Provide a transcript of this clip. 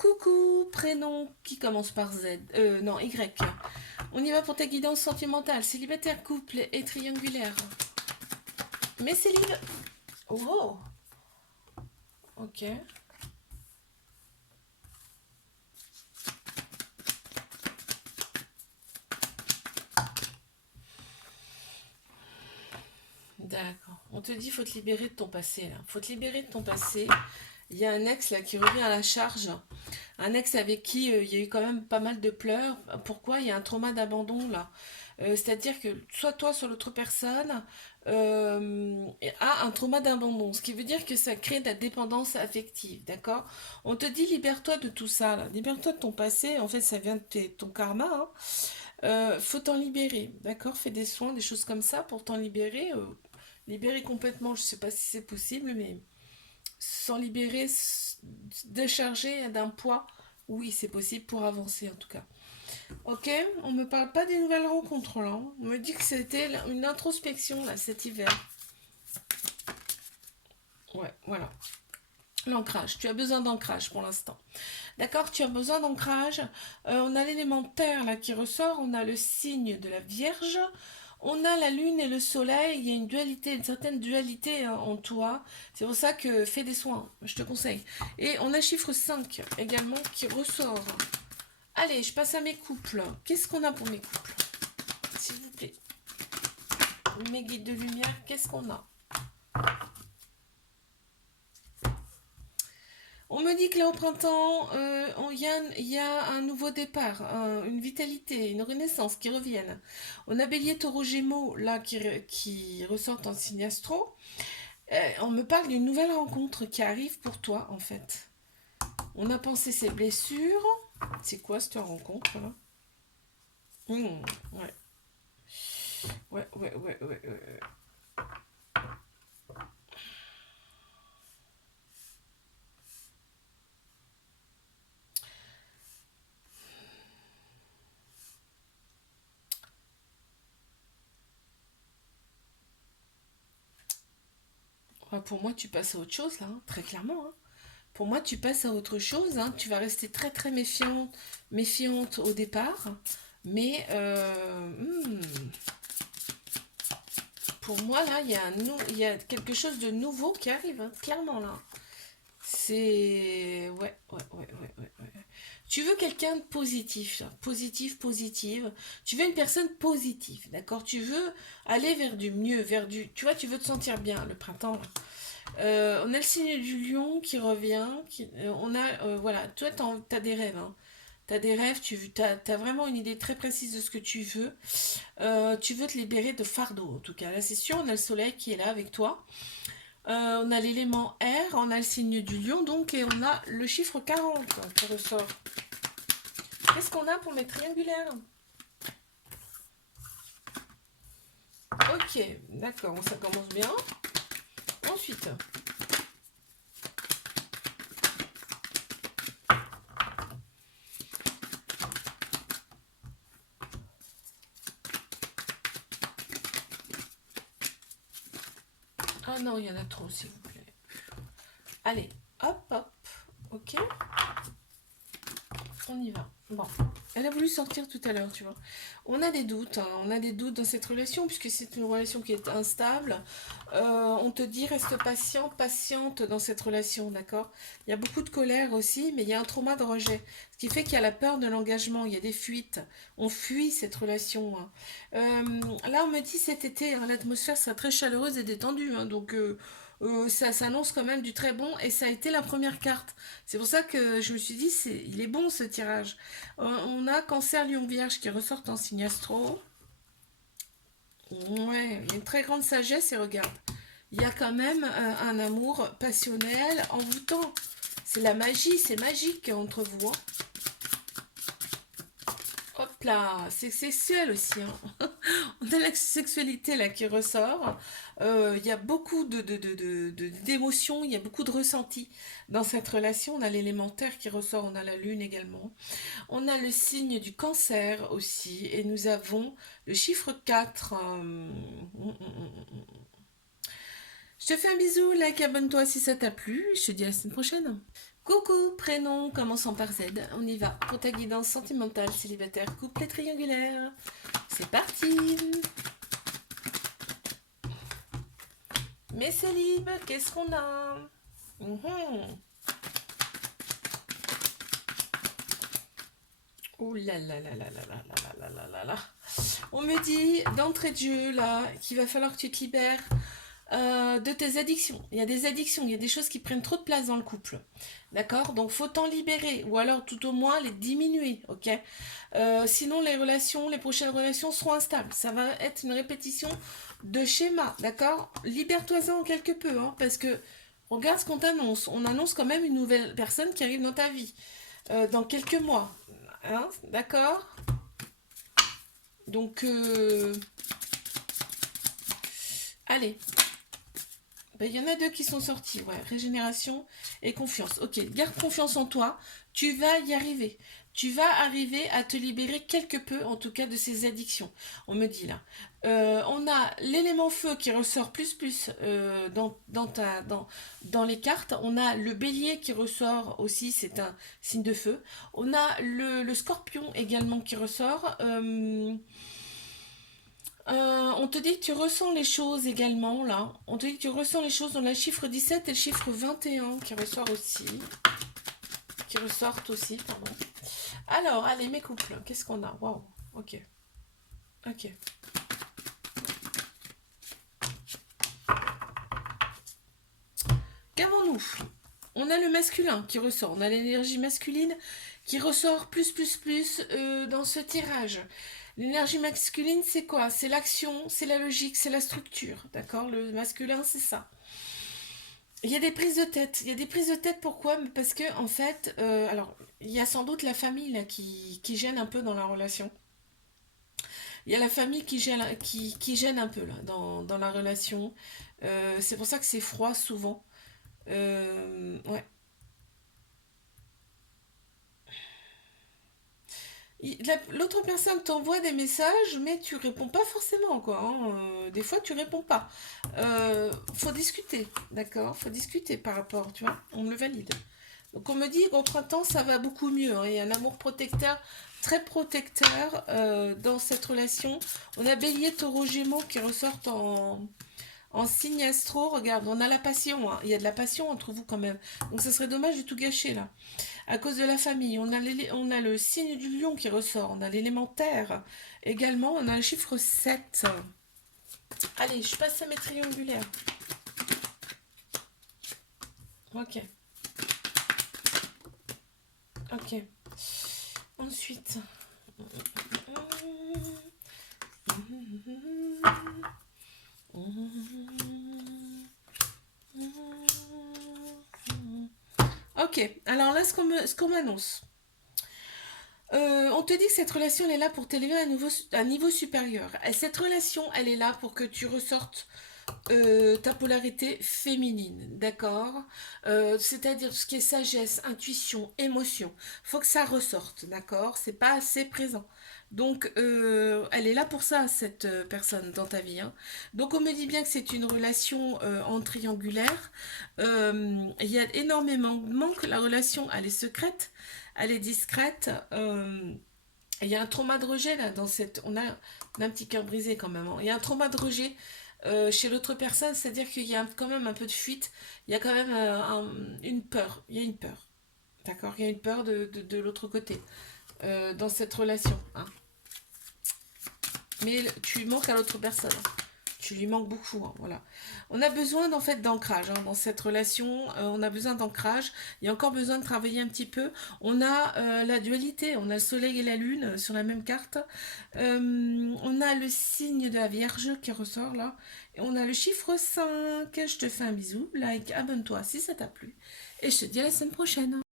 Coucou, prénom qui commence par Z. Non, Y. On y va pour ta guidance sentimentale. Célibataire, couple et triangulaire. Mais célib... Oh, ok. D'accord. On te dit, faut te libérer de ton passé, là. Faut te libérer de ton passé. Il y a un ex, là, qui revient à la charge. Un ex avec qui il y a eu quand même pas mal de pleurs. Pourquoi? Il y a un trauma d'abandon, là. C'est-à-dire que soit toi, soit l'autre personne a un trauma d'abandon. Ce qui veut dire que ça crée de la dépendance affective, d'accord? On te dit libère-toi de tout ça, là. Libère-toi de ton passé. En fait, ça vient de ton karma, hein. Faut t'en libérer, d'accord? Fais des soins, des choses comme ça pour t'en libérer. Libérer complètement, je sais pas si c'est possible, mais s'en libérer, décharger d'un poids, oui, c'est possible pour avancer en tout cas. Ok, on me parle pas des nouvelles rencontres là. On me dit que c'était une introspection là cet hiver. Ouais, voilà. L'ancrage. Tu as besoin d'ancrage pour l'instant. D'accord, tu as besoin d'ancrage. On a l'élémentaire là qui ressort. On a le signe de la Vierge. On a la lune et le soleil. Il y a une dualité, une certaine dualité en toi. C'est pour ça que fais des soins. Je te conseille. Et on a chiffre 5 également qui ressort. Allez, je passe à mes couples. Qu'est-ce qu'on a pour mes couples? S'il vous plaît. Mes guides de lumière, qu'est-ce qu'on a? On me dit que là au printemps, il y a un nouveau départ, une vitalité, une renaissance qui reviennent. On a Bélier, Taureau, Gémeaux là qui ressortent en signe astro. On me parle d'une nouvelle rencontre qui arrive pour toi en fait. On a pensé ses blessures. C'est quoi cette rencontre là? Ouais. Ouais. Ouais, pour moi, tu passes à autre chose là, hein, très clairement, hein. Pour moi, tu passes à autre chose, hein. Tu vas rester très très méfiante au départ. Mais pour moi, là, il y a quelque chose de nouveau qui arrive, hein, clairement, là. C'est... Ouais. Tu veux quelqu'un de positif, là. Positive. Tu veux une personne positive, d'accord? Tu veux aller vers du mieux, vers du... Tu vois, tu veux te sentir bien, le printemps, là. On a le signe du lion qui revient. On a, voilà, toi, t'as des rêves, hein. T'as des rêves, t'as vraiment une idée très précise de ce que tu veux. Tu veux te libérer de fardeau, en tout cas. Là, c'est sûr, on a le soleil qui est là avec toi. On a l'élément air, on a le signe du lion, donc, et on a le chiffre 40 qui ressort. Qu'est-ce qu'on a pour mes triangulaires? Ok, d'accord, ça commence bien. Ensuite, ah non, il y en a trop, s'il vous plaît. Allez, hop, ok, on y va. Bon, elle a voulu sortir tout à l'heure, tu vois. On a des doutes, hein, on a des doutes dans cette relation, puisque c'est une relation qui est instable. On te dit reste patiente dans cette relation, d'accord? Il y a beaucoup de colère aussi, mais il y a un trauma de rejet. Ce qui fait qu'il y a la peur de l'engagement, il y a des fuites. On fuit cette relation, hein. Là, on me dit cet été, hein, l'atmosphère sera très chaleureuse et détendue, hein, donc ça s'annonce quand même du très bon, et ça a été la première carte. C'est pour ça que je me suis dit, il est bon ce tirage. On a Cancer, Lion, Vierge qui ressortent en signe astro. Ouais, il y a une très grande sagesse et regarde, il y a quand même un amour passionnel, envoûtant. C'est la magie, c'est magique entre vous, hein. Hop là, c'est sexuel aussi, hein. On a la sexualité là qui ressort. Il y a beaucoup d'émotions, il y a beaucoup de ressentis dans cette relation. On a l'élémentaire qui ressort, on a la lune également. On a le signe du cancer aussi. Et nous avons le chiffre 4. Je te fais un bisou, like, abonne-toi si ça t'a plu. Je te dis à la semaine prochaine. Coucou, prénom commençant par Z. On y va pour ta guidance sentimentale, célibataire, couple et triangulaire. C'est parti. Mes célibes, qu'est-ce qu'on a? Ouh là là là là là là là là là là là. On me dit d'entrée de jeu là qu'il va falloir que tu te libères de tes addictions. Il y a des addictions, il y a des choses qui prennent trop de place dans le couple. D'accord? Donc faut t'en libérer ou alors tout au moins les diminuer, ok? Sinon les relations, les prochaines relations seront instables. Ça va être une répétition de schéma, d'accord? Libère-toi-en quelque peu, hein, parce que regarde ce qu'on t'annonce. On annonce quand même une nouvelle personne qui arrive dans ta vie dans quelques mois. Hein, d'accord? Donc, allez, ben, il y en a deux qui sont sortis. Ouais, régénération et confiance. Ok, garde confiance en toi. Tu vas y arriver. Tu vas arriver à te libérer quelque peu, en tout cas, de ces addictions. On me dit là. On a l'élément feu qui ressort plus dans les cartes. On a le bélier qui ressort aussi, c'est un signe de feu. On a le scorpion également qui ressort. On te dit que tu ressens les choses également, là. On te dit que tu ressens les choses. On a le chiffre 17 et le chiffre 21 qui ressort aussi. Qui ressortent aussi, pardon. Alors, allez, mes couples, qu'est-ce qu'on a? Waouh, ok. Ok. Qu'avons-nous? On a le masculin qui ressort. On a l'énergie masculine qui ressort dans ce tirage. L'énergie masculine, c'est quoi? C'est l'action, c'est la logique, c'est la structure. D'accord? Le masculin, c'est ça. Il y a des prises de tête. Il y a des prises de tête, pourquoi? Parce que, en fait, alors, il y a sans doute la famille là, qui gêne un peu dans la relation. Il y a la famille qui gêne un peu là, dans la relation. C'est pour ça que c'est froid souvent. Ouais. L'autre personne t'envoie des messages, mais tu réponds pas forcément, quoi. Hein. Des fois, tu réponds pas. Faut discuter, d'accord? Faut discuter par rapport, tu vois? On me le valide. Donc, on me dit qu'au printemps, ça va beaucoup mieux. Hein. Il y a un amour protecteur, très protecteur dans cette relation. On a Bélier, Taureau, Gémeaux qui ressortent en signe astro. Regarde, on a la passion. Hein. Il y a de la passion entre vous quand même. Donc, ça serait dommage de tout gâcher là à cause de la famille. On a le signe du lion qui ressort, on a l'élémentaire également, on a le chiffre 7. Allez, je passe à mes triangulaires. Ok. Ok. Ensuite. Ok, alors là, ce qu'on m'annonce. On te dit que cette relation, elle est là pour t'élever à un niveau supérieur. Et cette relation, elle est là pour que tu ressortes ta polarité féminine, d'accord? C'est-à-dire tout ce qui est sagesse, intuition, émotion. Faut que ça ressorte, d'accord? C'est pas assez présent. Donc, elle est là pour ça, cette personne dans ta vie. Hein. Donc, on me dit bien que c'est une relation en triangulaire. Il y a énormément de manque. La relation, elle est secrète, elle est discrète. Il y a un trauma de rejet là dans cette. On a un petit cœur brisé quand même. Hein. Il y a un trauma de rejet chez l'autre personne, c'est-à-dire qu'il y a quand même un peu de fuite. Il y a quand même une peur. Il y a une peur. D'accord? Il y a une peur de l'autre côté dans cette relation. Hein. Mais tu manques à l'autre personne. Hein. Tu lui manques beaucoup. Hein, voilà. On a besoin en fait d'ancrage hein, dans cette relation. On a besoin d'ancrage. Il y a encore besoin de travailler un petit peu. On a la dualité. On a le soleil et la lune sur la même carte. On a le signe de la Vierge qui ressort là. Et on a le chiffre 5. Je te fais un bisou. Like, abonne-toi si ça t'a plu. Et je te dis à la semaine prochaine.